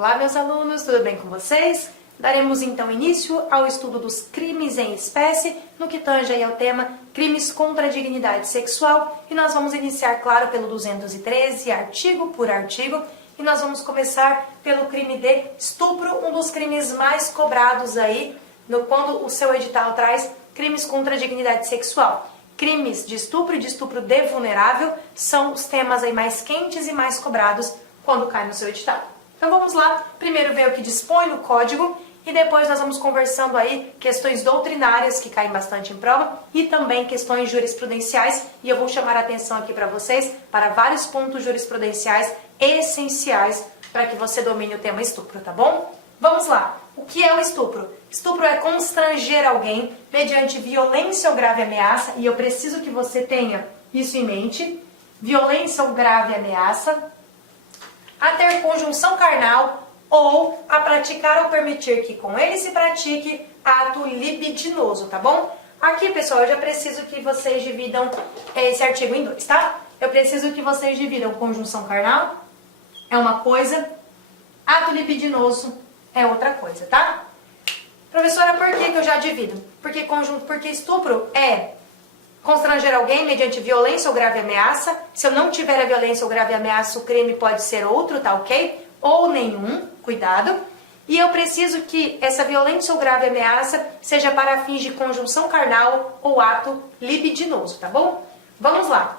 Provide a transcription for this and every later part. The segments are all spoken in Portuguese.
Olá, meus alunos, tudo bem com vocês? Daremos então início ao estudo dos crimes em espécie, no que tange aí ao tema crimes contra a dignidade sexual, e nós vamos iniciar, claro, pelo 213, artigo por artigo, e nós vamos começar pelo crime de estupro, um dos crimes mais cobrados aí, quando o seu edital traz crimes contra a dignidade sexual. Crimes de estupro e de estupro de vulnerável são os temas aí mais quentes e mais cobrados quando cai no seu edital. Então vamos lá, primeiro ver o que dispõe no código e depois nós vamos conversando aí questões doutrinárias que caem bastante em prova e também questões jurisprudenciais, e eu vou chamar a atenção aqui para vocês para vários pontos jurisprudenciais essenciais para que você domine o tema estupro, tá bom? Vamos lá. O que é o estupro? Estupro é constranger alguém mediante violência ou grave ameaça, e eu preciso que você tenha isso em mente. Violência ou grave ameaça a ter conjunção carnal ou a praticar ou permitir que com ele se pratique ato libidinoso, tá bom? Aqui, pessoal, eu já preciso que vocês dividam esse artigo em dois, tá? Eu preciso que vocês dividam conjunção carnal, é uma coisa, ato libidinoso é outra coisa, tá? Professora, por que eu já divido? Porque estupro é constranger alguém mediante violência ou grave ameaça. Se eu não tiver a violência ou grave ameaça, o crime pode ser outro, tá ok? Ou nenhum, cuidado. E eu preciso que essa violência ou grave ameaça seja para fins de conjunção carnal ou ato libidinoso, tá bom? Vamos lá.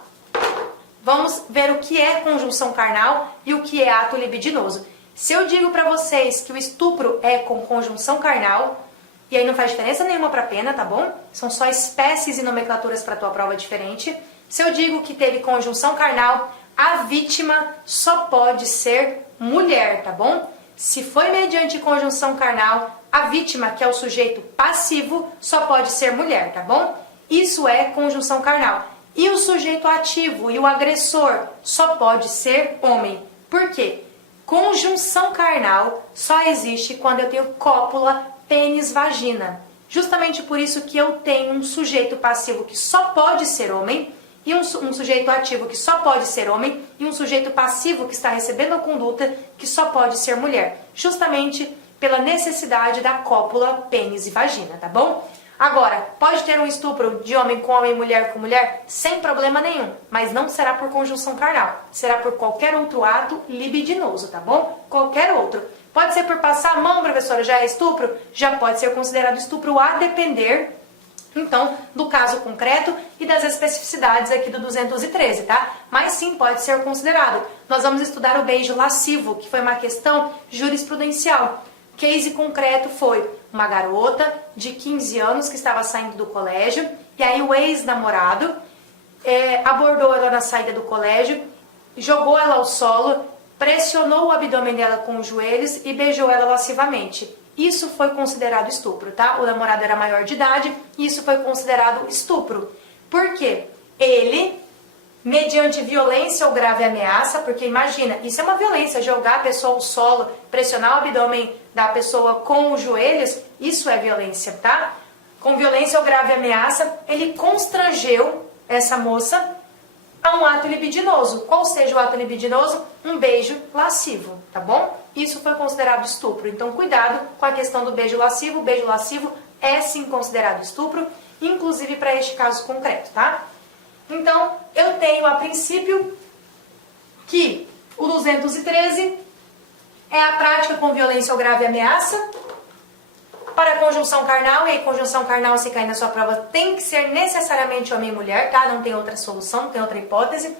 Vamos ver o que é conjunção carnal e o que é ato libidinoso. Se eu digo para vocês que o estupro é com conjunção carnal, e aí não faz diferença nenhuma para a pena, tá bom? São só espécies e nomenclaturas para a tua prova diferente. Se eu digo que teve conjunção carnal, a vítima só pode ser mulher, tá bom? Se foi mediante conjunção carnal, a vítima, que é o sujeito passivo, só pode ser mulher, tá bom? Isso é conjunção carnal. E o sujeito ativo e o agressor só pode ser homem. Por quê? Conjunção carnal só existe quando eu tenho cópula, pênis, vagina. Justamente por isso que eu tenho um sujeito passivo que só pode ser homem, e um sujeito ativo que só pode ser homem, e um sujeito passivo que está recebendo a conduta que só pode ser mulher. Justamente pela necessidade da cópula, pênis e vagina, tá bom? Agora, pode ter um estupro de homem com homem, mulher com mulher, sem problema nenhum, mas não será por conjunção carnal, será por qualquer outro ato libidinoso, tá bom? Qualquer outro. Pode ser por passar a mão, professora, já é estupro? Já pode ser considerado estupro a depender, então, do caso concreto e das especificidades aqui do 213, tá? Mas sim, pode ser considerado. Nós vamos estudar o beijo lascivo, que foi uma questão jurisprudencial. Case concreto foi uma garota de 15 anos que estava saindo do colégio, e aí o ex-namorado abordou ela na saída do colégio, jogou ela ao solo, pressionou o abdômen dela com os joelhos e beijou ela lascivamente. Isso foi considerado estupro, tá? O namorado era maior de idade e isso foi considerado estupro. Por quê? Ele, mediante violência ou grave ameaça, porque imagina, isso é uma violência, jogar a pessoa ao solo, pressionar o abdômen da pessoa com os joelhos, isso é violência, tá? Com violência ou grave ameaça, ele constrangeu essa moça a um ato libidinoso. Qual seja o ato libidinoso? Um beijo lascivo, tá bom? Isso foi considerado estupro. Então, cuidado com a questão do beijo lascivo. O beijo lascivo é sim considerado estupro, inclusive para este caso concreto, tá? Então, eu tenho a princípio que o 213 é a prática com violência ou grave ameaça para conjunção carnal, e aí conjunção carnal, se cair na sua prova, tem que ser necessariamente homem e mulher, tá? Não tem outra solução, não tem outra hipótese.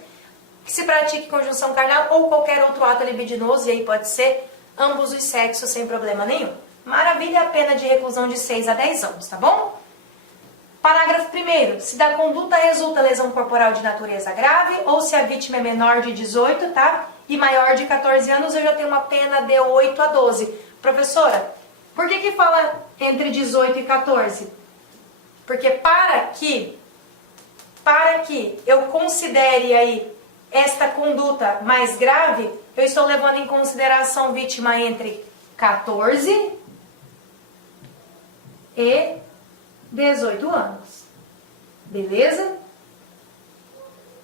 Que se pratique conjunção carnal ou qualquer outro ato libidinoso, e aí pode ser ambos os sexos sem problema nenhum. Maravilha, a pena de reclusão de 6 a 10 anos, tá bom? Parágrafo 1º. Se da conduta resulta lesão corporal de natureza grave, ou se a vítima é menor de 18, tá? E maior de 14 anos, eu já tenho uma pena de 8 a 12. Professora, por que fala entre 18 e 14? Porque para que eu considere aí esta conduta mais grave, eu estou levando em consideração vítima entre 14 e 18 anos. Beleza?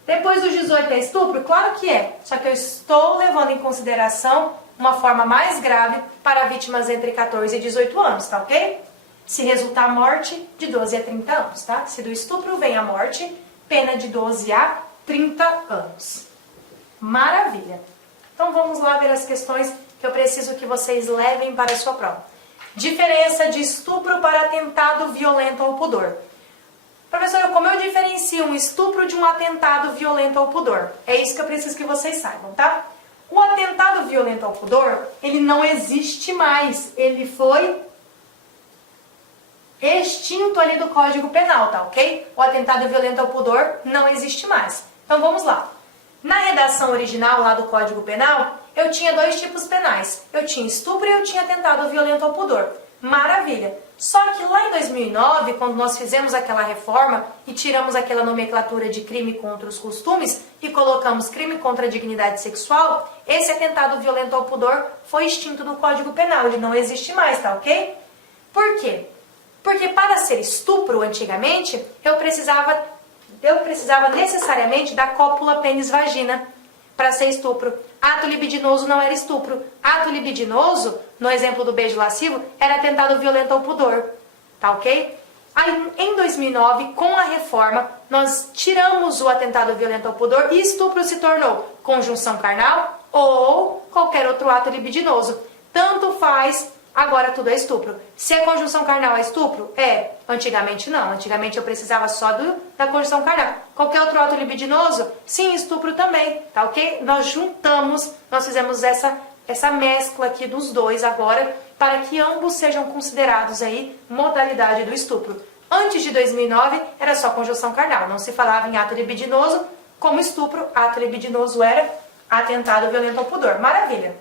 Depois dos 18 é estupro? Claro que é. Só que eu estou levando em consideração uma forma mais grave para vítimas entre 14 e 18 anos, tá ok? Se resultar morte, de 12 a 30 anos, tá? Se do estupro vem a morte, pena de 12 a 30 anos. Maravilha! Então vamos lá ver as questões que eu preciso que vocês levem para a sua prova. Diferença de estupro para atentado violento ao pudor. Professora, como eu diferencio um estupro de um atentado violento ao pudor? É isso que eu preciso que vocês saibam, tá? O atentado violento ao pudor, ele não existe mais. Ele foi extinto ali do Código Penal, tá ok? O atentado violento ao pudor não existe mais. Então vamos lá. Na redação original lá do Código Penal, eu tinha dois tipos penais. Eu tinha estupro e eu tinha atentado violento ao pudor. Maravilha! Só que lá em 2009, quando nós fizemos aquela reforma e tiramos aquela nomenclatura de crime contra os costumes e colocamos crime contra a dignidade sexual, esse atentado violento ao pudor foi extinto do Código Penal, ele não existe mais, tá ok? Por quê? Porque para ser estupro antigamente, eu precisava necessariamente da cópula pênis-vagina para ser estupro. Ato libidinoso não era estupro. Ato libidinoso, no exemplo do beijo lascivo, era atentado violento ao pudor. Tá ok? Aí, em 2009, com a reforma, nós tiramos o atentado violento ao pudor e estupro se tornou conjunção carnal ou qualquer outro ato libidinoso. Tanto faz, agora tudo é estupro. Se a conjunção carnal é estupro? É. Antigamente não. Antigamente eu precisava só da conjunção carnal. Qualquer outro ato libidinoso? Sim, estupro também. Tá ok? Nós juntamos, nós fizemos essa mescla aqui dos dois agora, para que ambos sejam considerados aí modalidade do estupro. Antes de 2009 era só conjunção carnal. Não se falava em ato libidinoso como estupro. Ato libidinoso era atentado violento ao pudor. Maravilha!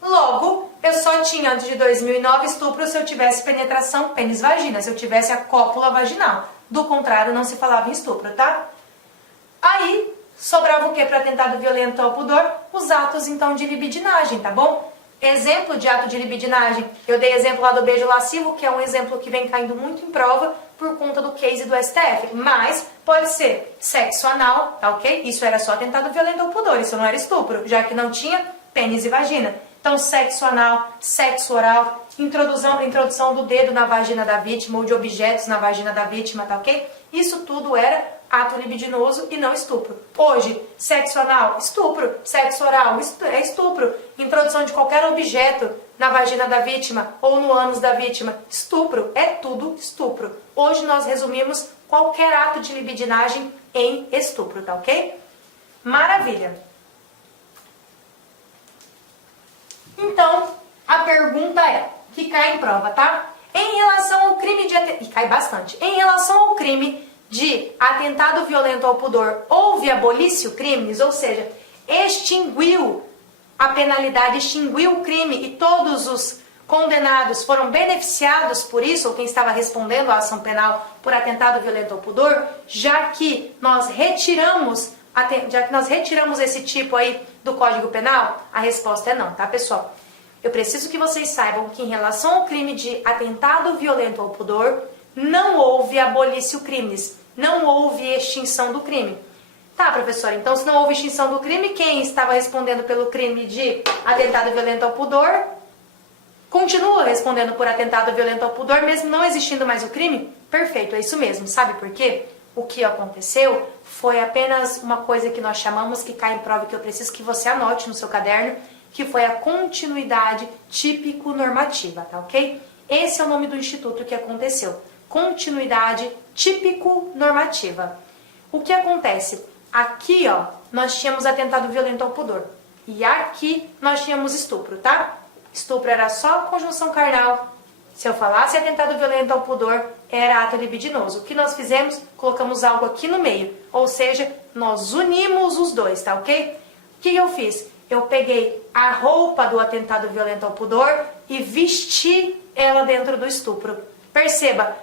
Logo, eu só tinha, antes de 2009, estupro se eu tivesse penetração pênis-vagina, se eu tivesse a cópula vaginal. Do contrário, não se falava em estupro, tá? Aí, sobrava o que para atentado violento ao pudor? Os atos, então, de libidinagem, tá bom? Exemplo de ato de libidinagem, eu dei exemplo lá do beijo lascivo, que é um exemplo que vem caindo muito em prova por conta do case do STF, mas pode ser sexo anal, tá ok? Isso era só atentado violento ao pudor, isso não era estupro, já que não tinha pênis e vagina. Então, sexo anal, sexo oral, introdução do dedo na vagina da vítima ou de objetos na vagina da vítima, tá ok? Isso tudo era ato libidinoso e não estupro. Hoje, sexo anal, estupro. Sexo oral, é estupro. Introdução de qualquer objeto na vagina da vítima ou no ânus da vítima, estupro. É tudo estupro. Hoje nós resumimos qualquer ato de libidinagem em estupro, tá ok? Maravilha! Então, a pergunta é, que cai em prova, tá? Em relação ao crime de... E cai bastante. Em relação ao crime de atentado violento ao pudor, houve abolício crimes, ou seja, extinguiu a penalidade, extinguiu o crime e todos os condenados foram beneficiados por isso, ou quem estava respondendo à ação penal por atentado violento ao pudor, já que nós retiramos esse tipo aí do Código Penal? A resposta é não, tá, pessoal? Eu preciso que vocês saibam que em relação ao crime de atentado violento ao pudor, não houve abolício crimes, não houve extinção do crime. Tá, professora, então se não houve extinção do crime, quem estava respondendo pelo crime de atentado violento ao pudor continua respondendo por atentado violento ao pudor, mesmo não existindo mais o crime? Perfeito, é isso mesmo. Sabe por quê? O que aconteceu foi apenas uma coisa que nós chamamos, que cai em prova, que eu preciso que você anote no seu caderno, que foi a continuidade típico-normativa, tá ok? Esse é o nome do instituto que aconteceu. Continuidade típico-normativa. O que acontece? Aqui, ó, nós tínhamos atentado violento ao pudor. E aqui nós tínhamos estupro, tá? Estupro era só conjunção carnal. Se eu falasse atentado violento ao pudor, era ato libidinoso. O que nós fizemos? Colocamos algo aqui no meio. Ou seja, nós unimos os dois, tá ok? O que eu fiz? Eu peguei a roupa do atentado violento ao pudor e vesti ela dentro do estupro. Perceba,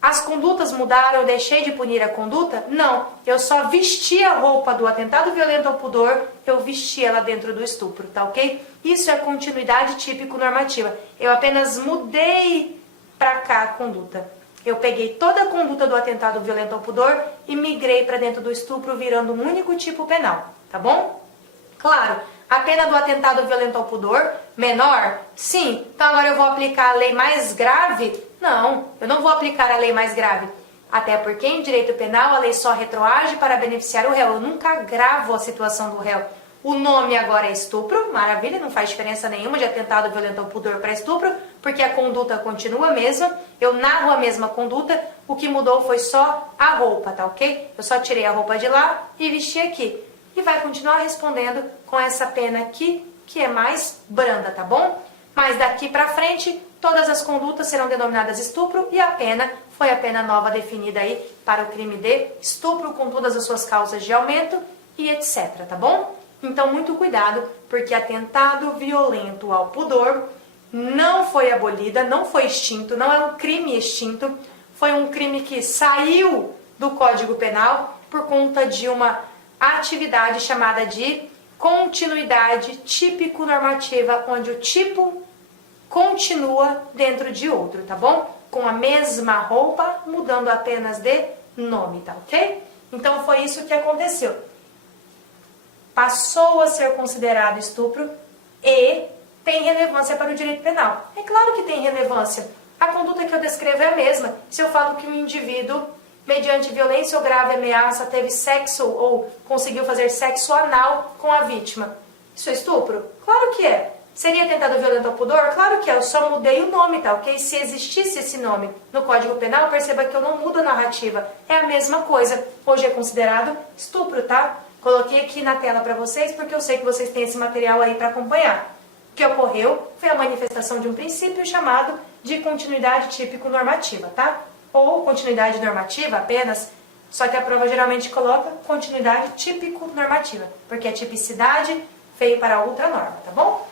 as condutas mudaram, eu deixei de punir a conduta? Não, eu só vesti a roupa do atentado violento ao pudor, eu vesti ela dentro do estupro, tá ok? Isso é continuidade típico-normativa. Eu apenas mudei pra cá a conduta. Eu peguei toda a conduta do atentado violento ao pudor e migrei para dentro do estupro, virando um único tipo penal, tá bom? Claro, A pena do atentado violento ao pudor, menor? Sim. Então agora eu vou aplicar a lei mais grave? Não, eu não vou aplicar a lei mais grave. Até porque em direito penal a lei só retroage para beneficiar o réu. Eu nunca agravo a situação do réu. O nome agora é estupro, maravilha, não faz diferença nenhuma de atentado violento ao pudor para estupro, porque a conduta continua a mesma, eu narro a mesma conduta, o que mudou foi só a roupa, tá ok? Eu só tirei a roupa de lá e vesti aqui. E vai continuar respondendo com essa pena aqui, que é mais branda, tá bom? Mas daqui pra frente, todas as condutas serão denominadas estupro e a pena foi a pena nova definida aí para o crime de estupro com todas as suas causas de aumento e etc, tá bom? Então, muito cuidado, porque atentado violento ao pudor não foi abolida, não foi extinto, não é um crime extinto, foi um crime que saiu do Código Penal por conta de uma atividade chamada de continuidade típico-normativa, onde o tipo continua dentro de outro, tá bom? Com a mesma roupa, mudando apenas de nome, tá ok? Então, foi isso que aconteceu. Passou a ser considerado estupro e tem relevância para o direito penal. É claro que tem relevância. A conduta que eu descrevo é a mesma. Se eu falo que um indivíduo, mediante violência ou grave ameaça, teve sexo ou conseguiu fazer sexo anal com a vítima, isso é estupro? Claro que é. Seria atentado violento ao pudor? Claro que é. Eu só mudei o nome, tá ok? Se existisse esse nome no Código Penal, perceba que eu não mudo a narrativa. É a mesma coisa. Hoje é considerado estupro, tá? Coloquei aqui na tela para vocês porque eu sei que vocês têm esse material aí para acompanhar. O que ocorreu foi a manifestação de um princípio chamado de continuidade típico-normativa, tá? Ou continuidade normativa apenas, só que a prova geralmente coloca continuidade típico-normativa, porque a tipicidade veio para outra norma, tá bom?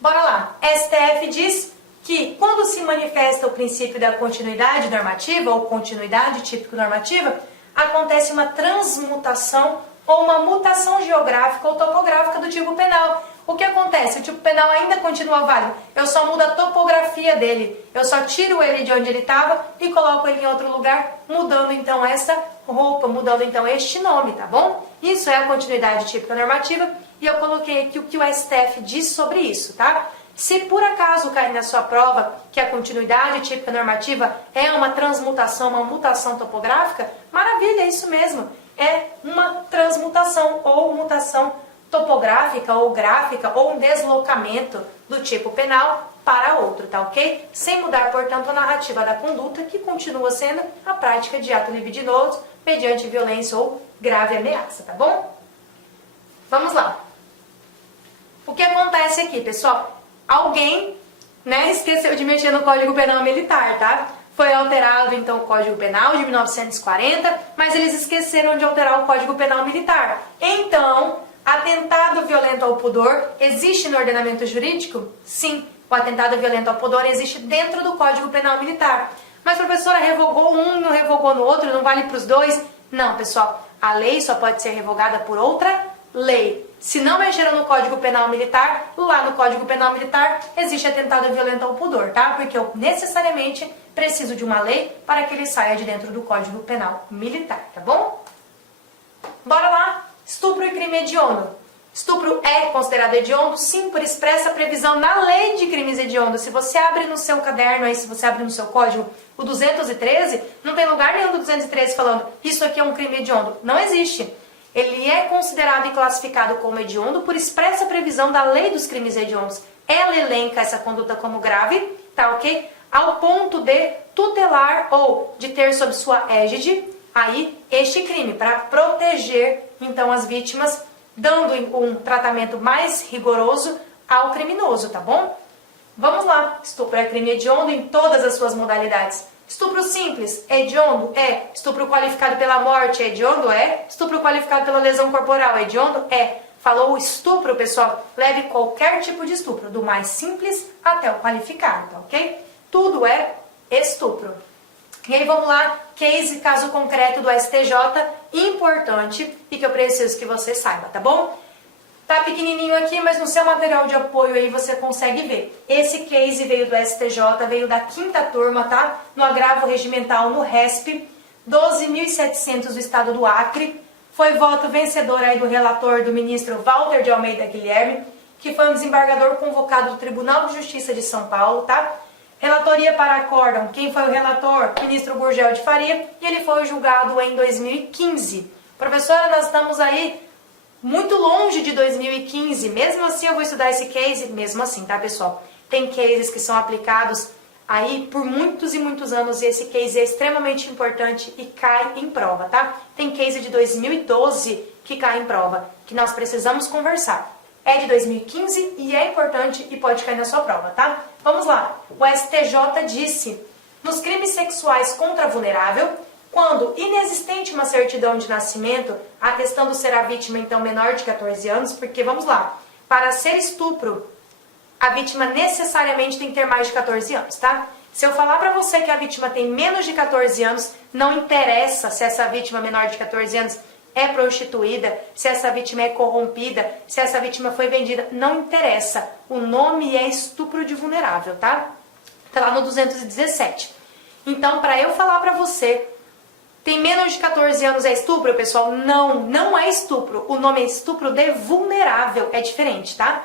Bora lá. STF diz que quando se manifesta o princípio da continuidade normativa ou continuidade típico-normativa, acontece uma transmutação ou uma mutação geográfica ou topográfica do tipo penal. O que acontece? O tipo penal ainda continua válido, eu só mudo a topografia dele, eu só tiro ele de onde ele estava e coloco ele em outro lugar, mudando então essa roupa, mudando então este nome, tá bom? Isso é a continuidade típica normativa e eu coloquei aqui o que o STF diz sobre isso, tá? Se por acaso cair na sua prova que a continuidade típica normativa é uma transmutação, uma mutação topográfica, maravilha, é isso mesmo. É uma transmutação ou mutação topográfica ou gráfica ou um deslocamento do tipo penal para outro, tá ok? Sem mudar, portanto, a narrativa da conduta, que continua sendo a prática de ato libidinoso mediante violência ou grave ameaça, tá bom? Vamos lá. O que acontece aqui, pessoal? Alguém, esqueceu de mexer no Código Penal Militar, tá? Foi alterado, então, o Código Penal de 1940, mas eles esqueceram de alterar o Código Penal Militar. Então, atentado violento ao pudor existe no ordenamento jurídico? Sim, o atentado violento ao pudor existe dentro do Código Penal Militar. Mas, professora, revogou um, não revogou no outro, não vale para os dois? Não, pessoal, a lei só pode ser revogada por outra lei. Se não mexeram no Código Penal Militar, lá no Código Penal Militar existe atentado violento ao pudor, tá? Porque eu necessariamente preciso de uma lei para que ele saia de dentro do Código Penal Militar, tá bom? Bora lá! Estupro e crime hediondo. Estupro é considerado hediondo, sim, por expressa previsão na lei de crimes hediondos. Se você abre no seu caderno aí, se você abre no seu código, o 213, não tem lugar nenhum do 213 falando isso aqui é um crime hediondo. Não existe. Ele é considerado e classificado como hediondo por expressa previsão da lei dos crimes hediondos. Ela elenca essa conduta como grave, tá ok? Ao ponto de tutelar ou de ter sob sua égide aí este crime, para proteger então as vítimas, dando um tratamento mais rigoroso ao criminoso, tá bom? Vamos lá, estupro é crime hediondo em todas as suas modalidades. Estupro simples, é hediondo? É. Estupro qualificado pela morte, é hediondo? É. Estupro qualificado pela lesão corporal, é hediondo? É. Falou estupro, pessoal, leve qualquer tipo de estupro, do mais simples até o qualificado, tá ok? Tudo é estupro. E aí vamos lá, case, caso concreto do STJ, importante e que eu preciso que você saiba, tá bom? Tá pequenininho aqui, mas no seu material de apoio aí você consegue ver. Esse case veio do STJ, veio da 5ª turma, tá? No agravo regimental no RESP, 12.700 do estado do Acre. Foi voto vencedor aí do relator, do ministro Walter de Almeida Guilherme, que foi um desembargador convocado do Tribunal de Justiça de São Paulo, tá? Relatoria para acórdão, quem foi o relator? O ministro Gurgel de Faria, e ele foi julgado em 2015. Professora, nós estamos aí muito longe de 2015, mesmo assim eu vou estudar esse case, mesmo assim, tá, pessoal? Tem cases que são aplicados aí por muitos e muitos anos e esse case é extremamente importante e cai em prova, tá? Tem case de 2012 que cai em prova, que nós precisamos conversar. É de 2015 e é importante e pode cair na sua prova, tá? Vamos lá. O STJ disse, nos crimes sexuais contra vulnerável, quando inexistente uma certidão de nascimento, atestando ser a vítima então menor de 14 anos, porque vamos lá, para ser estupro, a vítima necessariamente tem que ter mais de 14 anos, tá? Se eu falar pra você que a vítima tem menos de 14 anos, não interessa se essa vítima menor de 14 anos é prostituída, se essa vítima é corrompida, se essa vítima foi vendida, não interessa. O nome é estupro de vulnerável, tá? Tá lá no 217. Então, para eu falar pra você, tem menos de 14 anos é estupro, pessoal? Não, não é estupro. O nome é estupro de vulnerável, é diferente, tá?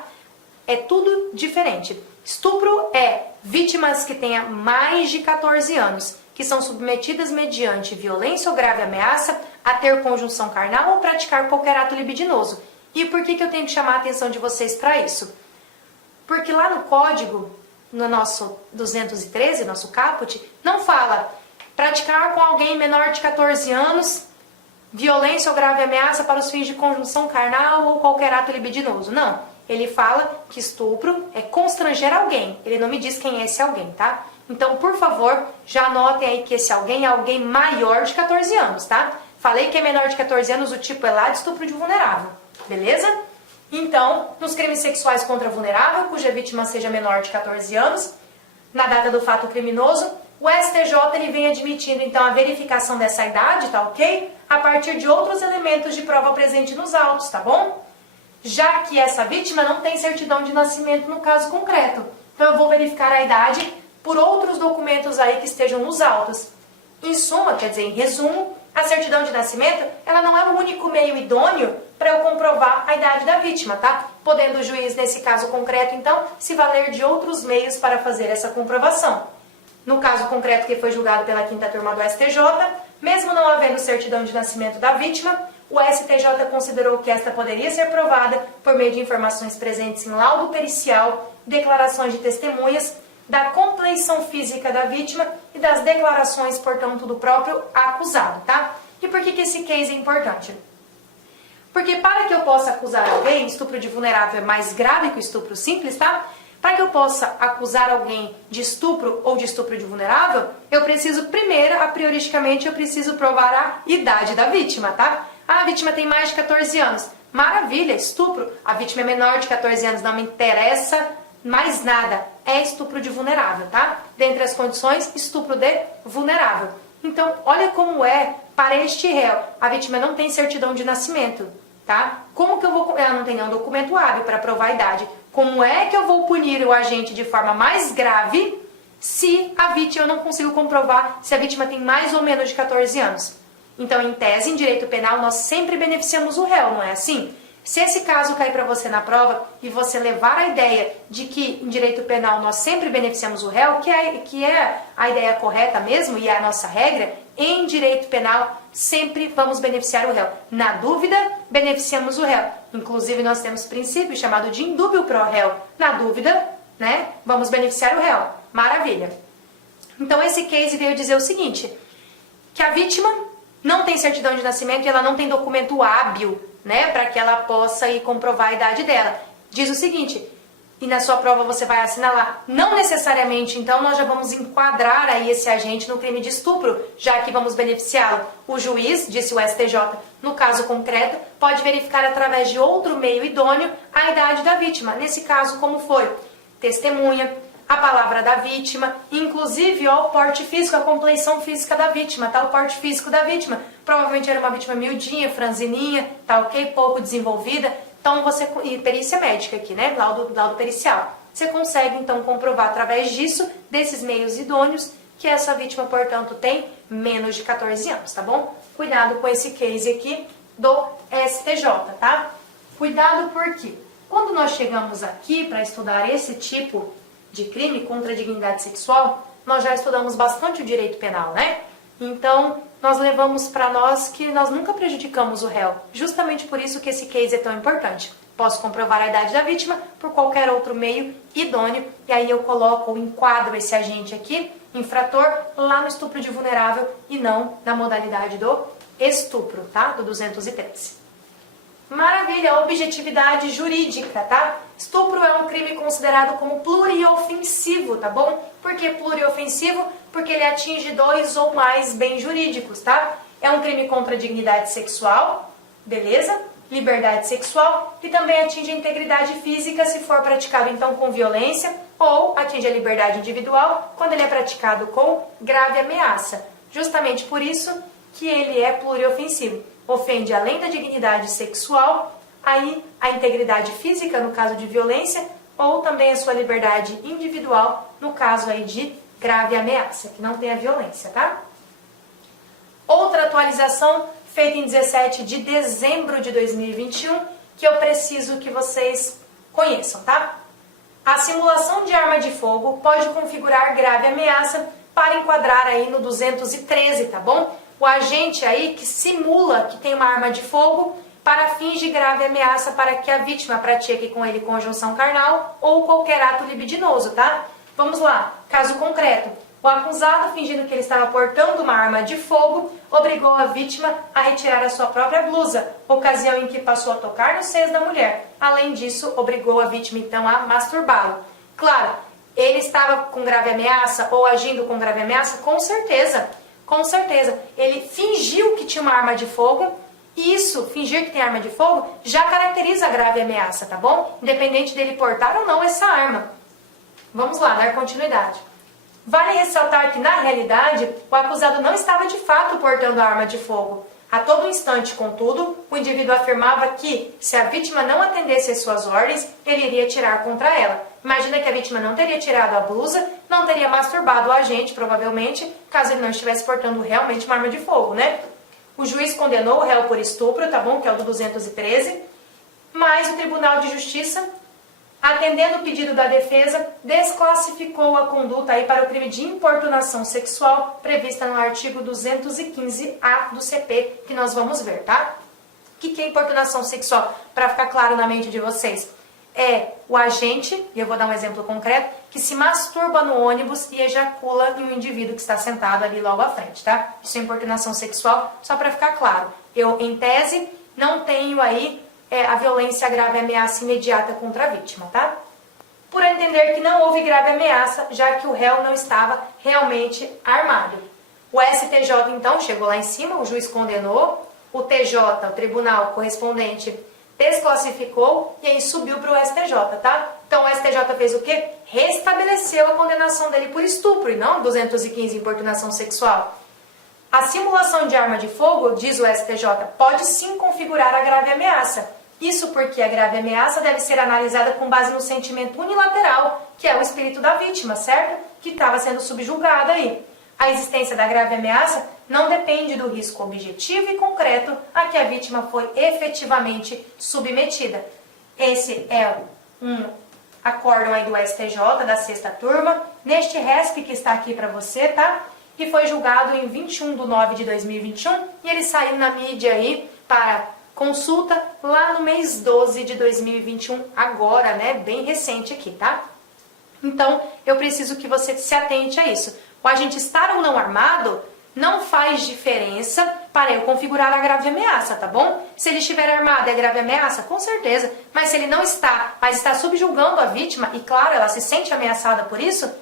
É tudo diferente. Estupro é vítimas que tenham mais de 14 anos, que são submetidas mediante violência ou grave ameaça a ter conjunção carnal ou praticar qualquer ato libidinoso. E por que eu tenho que chamar a atenção de vocês para isso? Porque lá no código, no nosso 213, nosso caput, não fala praticar com alguém menor de 14 anos violência ou grave ameaça para os fins de conjunção carnal ou qualquer ato libidinoso. Não. Ele fala que estupro é constranger alguém. Ele não me diz quem é esse alguém, tá? Então, por favor, já anotem aí que esse alguém é alguém maior de 14 anos, tá? Falei que é menor de 14 anos, o tipo é lá de estupro de vulnerável, beleza? Então, nos crimes sexuais contra vulnerável, cuja vítima seja menor de 14 anos, na data do fato criminoso, o STJ ele vem admitindo, então, a verificação dessa idade, tá ok? A partir de outros elementos de prova presente nos autos, tá bom? Já que essa vítima não tem certidão de nascimento no caso concreto. Então eu vou verificar a idade por outros documentos aí que estejam nos autos. Em suma, quer dizer, em resumo, a certidão de nascimento, ela não é o único meio idôneo para eu comprovar a idade da vítima, tá? Podendo o juiz, nesse caso concreto, então, se valer de outros meios para fazer essa comprovação. No caso concreto que foi julgado pela 5ª turma do STJ, mesmo não havendo certidão de nascimento da vítima, o STJ considerou que esta poderia ser provada por meio de informações presentes em laudo pericial, declarações de testemunhas, da compleição física da vítima e das declarações, portanto, do próprio acusado, tá? E por que esse case é importante? Porque para que eu possa acusar alguém, estupro de vulnerável é mais grave que o estupro simples, tá? Para que eu possa acusar alguém de estupro ou de estupro de vulnerável, eu preciso primeiro, a prioristicamente, eu preciso provar a idade da vítima, tá? Ah, a vítima tem mais de 14 anos. Maravilha, estupro. A vítima é menor de 14 anos, não me interessa mais nada. É estupro de vulnerável, tá? Dentre as condições, estupro de vulnerável. Então, olha como é para este réu. A vítima não tem certidão de nascimento, tá? Como que eu vou... Ela não tem nenhum documento hábil para provar a idade. Como é que eu vou punir o agente de forma mais grave se a vítima, eu não consigo comprovar se a vítima tem mais ou menos de 14 anos? Então, em tese, em direito penal, nós sempre beneficiamos o réu, não é assim? Se esse caso cair para você na prova e você levar a ideia de que em direito penal nós sempre beneficiamos o réu, que é a ideia correta mesmo e é a nossa regra, em direito penal sempre vamos beneficiar o réu. Na dúvida, beneficiamos o réu. Inclusive, nós temos princípio chamado de indúbio pro réu. Na dúvida, né, vamos beneficiar o réu. Maravilha. Então, esse case veio dizer o seguinte, que a vítima não tem certidão de nascimento e ela não tem documento hábil, né, para que ela possa ir comprovar a idade dela. Diz o seguinte, e na sua prova você vai assinalar, não necessariamente, então nós já vamos enquadrar aí esse agente no crime de estupro, já que vamos beneficiá-lo. O juiz, disse o STJ, no caso concreto, pode verificar através de outro meio idôneo a idade da vítima. Nesse caso, como foi? Testemunha, a palavra da vítima, inclusive ó, o porte físico, a compleição física da vítima, tá? O porte físico da vítima. Provavelmente era uma vítima miudinha, franzininha, tá ok? Pouco desenvolvida. Então você, e perícia médica aqui, né? Laudo pericial. Você consegue então comprovar através disso, desses meios idôneos, que essa vítima, portanto, tem menos de 14 anos, tá bom? Cuidado com esse case aqui do STJ, tá? Cuidado porque quando nós chegamos aqui para estudar esse tipo de crime contra a dignidade sexual, nós já estudamos bastante o direito penal, né? Então, nós levamos para nós que nós nunca prejudicamos o réu. Justamente por isso que esse case é tão importante. Posso comprovar a idade da vítima por qualquer outro meio idôneo, e aí eu coloco, enquadro esse agente aqui, infrator, lá no estupro de vulnerável e não na modalidade do estupro, tá? Do 213. Maravilha, objetividade jurídica, tá? Estupro é um crime considerado como pluriofensivo, tá bom? Por que pluriofensivo? Porque ele atinge 2 ou mais bens jurídicos, tá? É um crime contra a dignidade sexual, beleza? Liberdade sexual, e também atinge a integridade física se for praticado então com violência, ou atinge a liberdade individual quando ele é praticado com grave ameaça. Justamente por isso que ele é pluriofensivo. Ofende além da dignidade sexual, aí a integridade física no caso de violência, ou também a sua liberdade individual no caso aí de grave ameaça, que não tem a violência, tá? Outra atualização feita em 17 de dezembro de 2021, que eu preciso que vocês conheçam, tá? A simulação de arma de fogo pode configurar grave ameaça para enquadrar aí no 213, tá bom? O agente aí que simula que tem uma arma de fogo para fins de grave ameaça para que a vítima pratique com ele conjunção carnal ou qualquer ato libidinoso, tá? Vamos lá, caso concreto. O acusado, fingindo que ele estava portando uma arma de fogo, obrigou a vítima a retirar a sua própria blusa, ocasião em que passou a tocar nos seios da mulher. Além disso, obrigou a vítima então a masturbá-lo. Claro, ele estava com grave ameaça ou agindo com grave ameaça? Com certeza. Com certeza, ele fingiu que tinha uma arma de fogo, e isso, fingir que tem arma de fogo, já caracteriza a grave ameaça, tá bom? Independente dele portar ou não essa arma. Vamos lá, dar continuidade. Vale ressaltar que, na realidade, o acusado não estava de fato portando a arma de fogo. A todo instante, contudo, o indivíduo afirmava que, se a vítima não atendesse às suas ordens, ele iria atirar contra ela. Imagina que a vítima não teria tirado a blusa, não teria masturbado o agente, provavelmente, caso ele não estivesse portando realmente uma arma de fogo, né? O juiz condenou o réu por estupro, tá bom? Que é o do 213, mas o Tribunal de Justiça, atendendo o pedido da defesa, desclassificou a conduta aí para o crime de importunação sexual prevista no artigo 215-A do CP, que nós vamos ver, tá? O que é importunação sexual? Para ficar claro na mente de vocês. É o agente, e eu vou dar um exemplo concreto, que se masturba no ônibus e ejacula em um indivíduo que está sentado ali logo à frente, tá? Isso é importunação sexual, só para ficar claro. Eu, em tese, não tenho aí a violência grave ameaça imediata contra a vítima, tá? Por entender que não houve grave ameaça, já que o réu não estava realmente armado. O STJ, então, chegou lá em cima, o juiz condenou, o TJ, o tribunal correspondente, desclassificou e aí subiu para o STJ, tá? Então o STJ fez o quê? Restabeleceu a condenação dele por estupro e não 215 importunação sexual. A simulação de arma de fogo, diz o STJ, pode sim configurar a grave ameaça. Isso porque a grave ameaça deve ser analisada com base no sentimento unilateral, que é o espírito da vítima, certo? Que estava sendo subjugado aí. A existência da grave ameaça não depende do risco objetivo e concreto a que a vítima foi efetivamente submetida. Esse é um acórdão aí do STJ, da 6ª turma, neste RESC que está aqui para você, tá? Que foi julgado em 21/9/2021 e ele saiu na mídia aí para consulta lá no mês 12 de 2021, agora, né? Bem recente aqui, tá? Então, eu preciso que você se atente a isso. O agente estar ou não armado não faz diferença para eu configurar a grave ameaça, tá bom? Se ele estiver armado, é grave ameaça? Com certeza. Mas se ele não está, mas está subjugando a vítima, e claro, ela se sente ameaçada por isso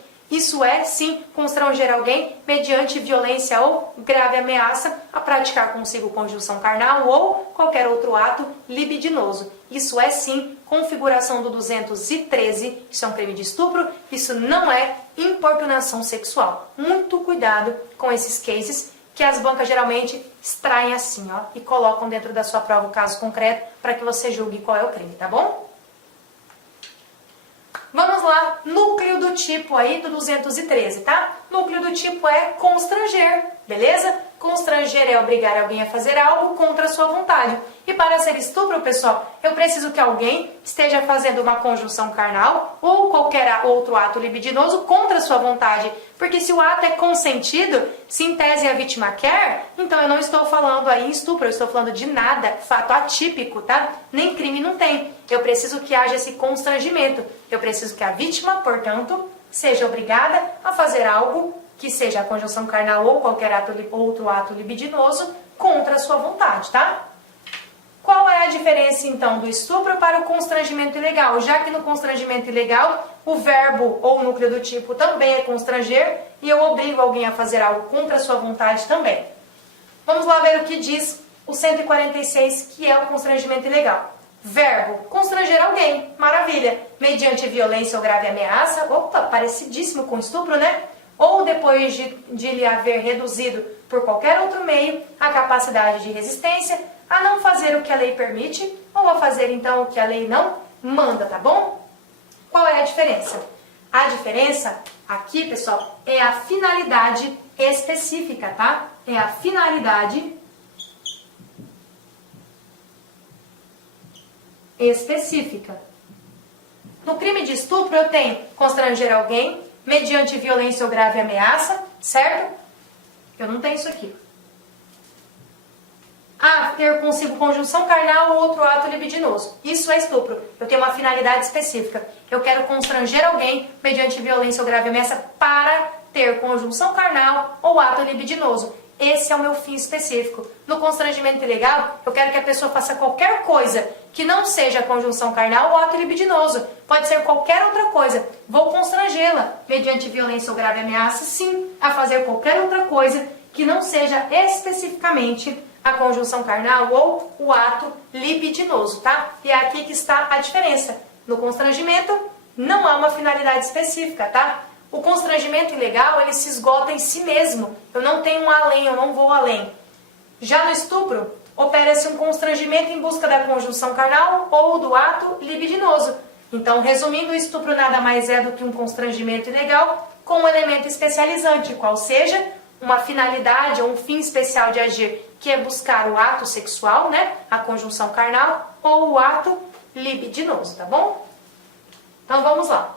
é, sim, constranger alguém mediante violência ou grave ameaça a praticar consigo conjunção carnal ou qualquer outro ato libidinoso. Isso é, sim, configuração do 213, isso é um crime de estupro, isso não é importunação sexual. Muito cuidado com esses cases que as bancas geralmente extraem assim, ó, e colocam dentro da sua prova o caso concreto para que você julgue qual é o crime, tá bom? Vamos lá, núcleo do tipo aí do 213, tá? Núcleo do tipo é constranger, beleza? Constranger é obrigar alguém a fazer algo contra a sua vontade. E para ser estupro, pessoal, eu preciso que alguém esteja fazendo uma conjunção carnal ou qualquer outro ato libidinoso contra a sua vontade. Porque se o ato é consentido, se em tese a vítima quer, então eu não estou falando aí em estupro, eu estou falando de nada, fato atípico, tá? Nem crime não tem. Eu preciso que haja esse constrangimento. Eu preciso que a vítima, portanto, seja obrigada a fazer algo que seja a conjunção carnal ou qualquer outro ato libidinoso contra a sua vontade, tá? Qual é a diferença, então, do estupro para o constrangimento ilegal? Já que no constrangimento ilegal, o verbo ou núcleo do tipo também é constranger e eu obrigo alguém a fazer algo contra a sua vontade também. Vamos lá ver o que diz o 146, que é o constrangimento ilegal. Verbo, constranger alguém, maravilha, mediante violência ou grave ameaça, opa, parecidíssimo com estupro, né? Ou depois de lhe haver reduzido por qualquer outro meio a capacidade de resistência, a não fazer o que a lei permite, ou a fazer então o que a lei não manda, tá bom? Qual é a diferença? A diferença aqui, pessoal, é a finalidade específica, tá? É a finalidade específica. No crime de estupro eu tenho constranger alguém mediante violência ou grave ameaça, certo? Eu não tenho isso aqui. Ter consigo conjunção carnal ou outro ato libidinoso. Isso é estupro. Eu tenho uma finalidade específica. Eu quero constranger alguém mediante violência ou grave ameaça para ter conjunção carnal ou ato libidinoso. Esse é o meu fim específico. No constrangimento ilegal, eu quero que a pessoa faça qualquer coisa que não seja conjunção carnal ou ato libidinoso. Pode ser qualquer outra coisa. Vou constrangê-la mediante violência ou grave ameaça, sim, a fazer qualquer outra coisa que não seja especificamente a conjunção carnal ou o ato libidinoso, tá? E é aqui que está a diferença. No constrangimento, não há uma finalidade específica, tá? O constrangimento ilegal, ele se esgota em si mesmo. Eu não tenho um além, eu não vou além. Já no estupro, opera-se um constrangimento em busca da conjunção carnal ou do ato libidinoso. Então, resumindo, o estupro nada mais é do que um constrangimento ilegal com um elemento especializante, qual seja uma finalidade ou um fim especial de agir, que é buscar o ato sexual, né? A conjunção carnal ou o ato libidinoso, tá bom? Então, vamos lá.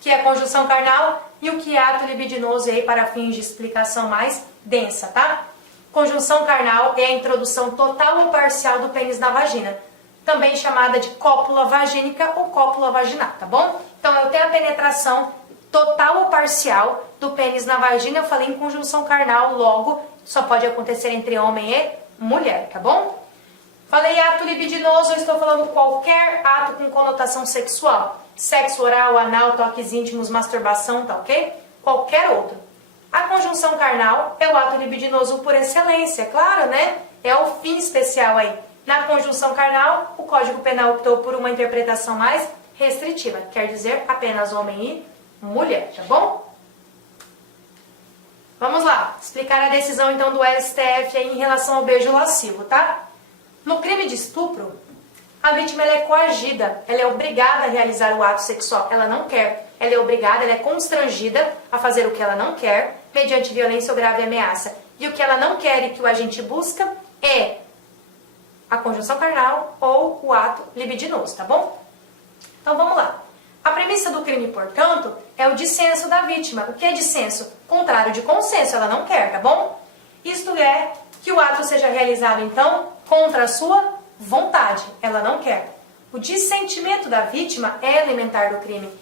Que é conjunção carnal e o que é ato libidinoso aí para fins de explicação mais densa, tá? Conjunção carnal é a introdução total ou parcial do pênis na vagina, também chamada de cópula vagínica ou cópula vaginal, tá bom? Então, eu tenho a penetração total ou parcial do pênis na vagina, eu falei em conjunção carnal, logo, só pode acontecer entre homem e mulher, tá bom? Falei ato libidinoso, eu estou falando qualquer ato com conotação sexual. Sexo oral, anal, toques íntimos, masturbação, tá ok? Qualquer outro. A conjunção carnal é o ato libidinoso por excelência, claro, né? É o fim especial aí. Na conjunção carnal, o Código Penal optou por uma interpretação mais restritiva, quer dizer apenas homem e mulher, tá bom? Vamos lá, explicar a decisão então do STF aí em relação ao beijo lascivo, tá? No crime de estupro, a vítima ela é coagida, ela é obrigada a realizar o ato sexual, ela não quer. Ela é obrigada, ela é constrangida a fazer o que ela não quer, mediante violência ou grave ameaça. E o que ela não quer e que o agente busca é a conjunção carnal ou o ato libidinoso, tá bom? Então vamos lá. A premissa do crime, portanto, é o dissenso da vítima. O que é dissenso? Contrário de consenso, ela não quer, tá bom? Isto é que o ato seja realizado, então, contra a sua vontade, ela não quer. O dissentimento da vítima é elementar do crime.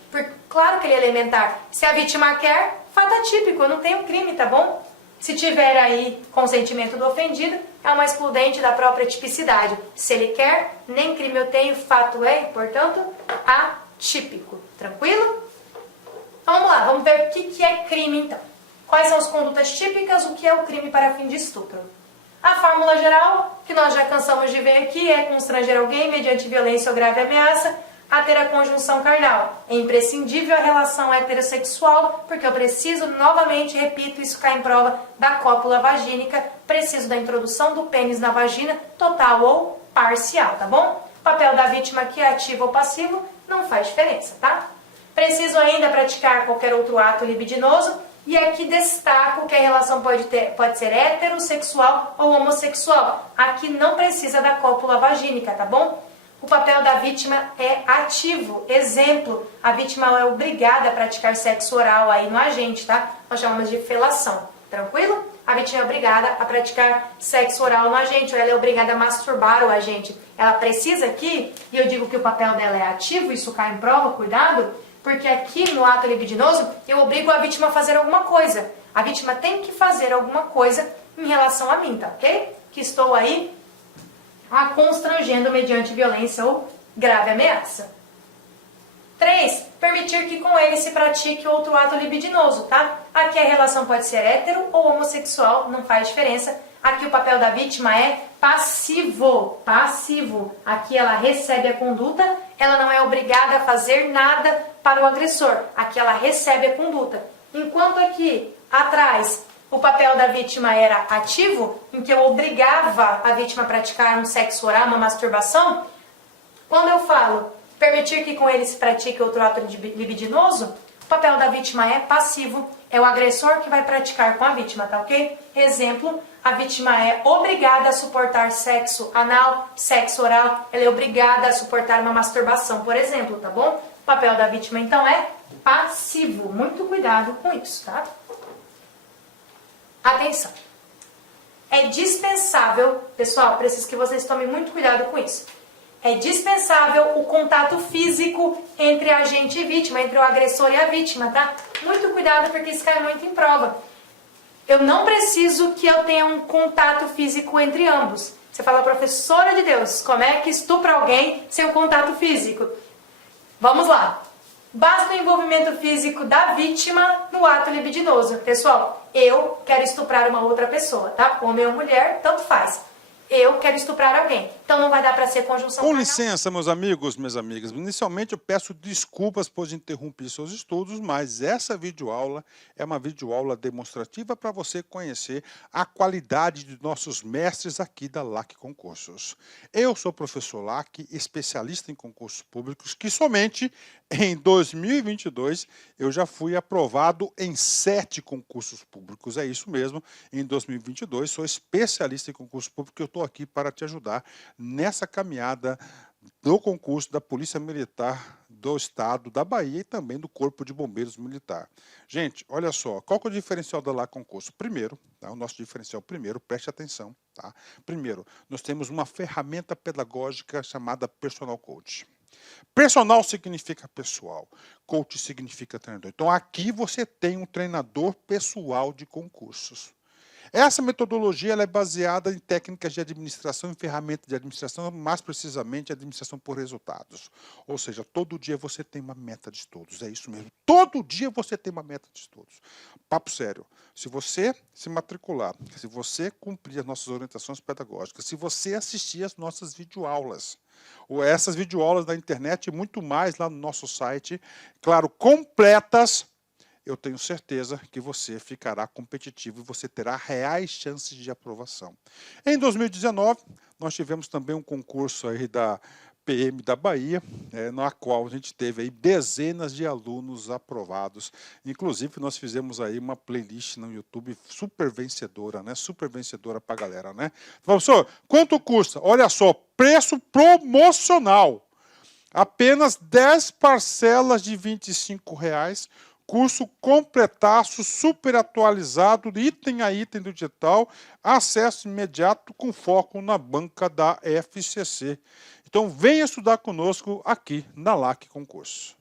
Claro que ele é elementar. Se a vítima quer, fato atípico, eu não tenho crime, tá bom? Se tiver aí consentimento do ofendido, é uma excludente da própria tipicidade. Se ele quer, nem crime eu tenho, fato é, portanto, atípico. Tranquilo? Então vamos lá, vamos ver o que é crime então. Quais são as condutas típicas, o que é o crime para fim de estupro? A fórmula geral, que nós já cansamos de ver aqui, é constranger alguém mediante violência ou grave ameaça a ter a conjunção carnal. É imprescindível a relação heterossexual, porque eu preciso, novamente, repito, isso cai em prova da cópula vagínica, preciso da introdução do pênis na vagina, total ou parcial, tá bom? O papel da vítima aqui é ativo ou passivo, não faz diferença, tá? Preciso ainda praticar qualquer outro ato libidinoso, E aqui destaco que a relação pode ser heterossexual ou homossexual. Aqui não precisa da cópula vagínica, tá bom? O papel da vítima é ativo. Exemplo, a vítima é obrigada a praticar sexo oral aí no agente, tá? Nós chamamos de felação. Tranquilo? A vítima é obrigada a praticar sexo oral no agente, ou ela é obrigada a masturbar o agente. Ela precisa aqui, e eu digo que o papel dela é ativo, isso cai em prova, cuidado, porque aqui no ato libidinoso eu obrigo a vítima a fazer alguma coisa. A vítima tem que fazer alguma coisa em relação a mim, tá ok? Que estou aí a constrangendo mediante violência ou grave ameaça. 3. Permitir que com ele se pratique outro ato libidinoso, tá? Aqui a relação pode ser hétero ou homossexual, não faz diferença. Aqui o papel da vítima é passivo, passivo. Aqui ela recebe a conduta, ela não é obrigada a fazer nada para o agressor. Aqui ela recebe a conduta. Enquanto aqui atrás o papel da vítima era ativo, em que eu obrigava a vítima a praticar um sexo oral, uma masturbação, quando eu falo permitir que com ele se pratique outro ato libidinoso, o papel da vítima é passivo, é o agressor que vai praticar com a vítima, tá ok? Exemplo, a vítima é obrigada a suportar sexo anal, sexo oral, ela é obrigada a suportar uma masturbação, por exemplo, tá bom? O papel da vítima, então, é passivo. Muito cuidado com isso, tá? Atenção. É dispensável, pessoal, preciso que vocês tomem muito cuidado com isso. É dispensável o contato físico entre agente e vítima, entre o agressor e a vítima, tá? Muito cuidado porque isso cai muito em prova. Eu não preciso que eu tenha um contato físico entre ambos. Você fala, professora de Deus, como é que estupra alguém sem o contato físico? Vamos lá. Basta o envolvimento físico da vítima no ato libidinoso. Pessoal, eu quero estuprar uma outra pessoa, tá? Homem ou mulher, tanto faz. Eu quero estuprar alguém. Então não vai dar para ser conjunção. Com licença, meus amigos, minhas amigas. Inicialmente eu peço desculpas por interromper seus estudos, mas essa videoaula é uma videoaula demonstrativa para você conhecer a qualidade de nossos mestres aqui da LAC Concursos. Eu sou o professor LAC, especialista em concursos públicos, que somente em 2022 eu já fui aprovado em 7 concursos públicos. É isso mesmo, em 2022 sou especialista em concurso público e eu estou aqui para te ajudar nessa caminhada do concurso da Polícia Militar do Estado da Bahia e também do Corpo de Bombeiros Militar. Gente, olha só, qual que é o diferencial da LAC Concurso? Primeiro, tá, o nosso diferencial primeiro, preste atenção, tá? Primeiro, nós temos uma ferramenta pedagógica chamada Personal Coach. Personal significa pessoal, coach significa treinador. Então aqui você tem um treinador pessoal de concursos. Essa metodologia ela é baseada em técnicas de administração e ferramentas de administração, mais precisamente administração por resultados. Ou seja, todo dia você tem uma meta de estudos, é isso mesmo. Todo dia você tem uma meta de estudos. Papo sério, se você se matricular, se você cumprir as nossas orientações pedagógicas, se você assistir às nossas videoaulas, ou essas videoaulas da internet e muito mais lá no nosso site, claro, completas, eu tenho certeza que você ficará competitivo e você terá reais chances de aprovação. Em 2019, nós tivemos também um concurso aí da PM da Bahia, na qual a gente teve aí dezenas de alunos aprovados. Inclusive, nós fizemos aí uma playlist no YouTube super vencedora, né? Super vencedora para a galera, né? Professor, quanto custa? Olha só, preço promocional. Apenas 10 parcelas de R$ 25,00. Curso completaço, super atualizado, item a item do digital, acesso imediato com foco na banca da FCC. Então venha estudar conosco aqui na LAC Concurso.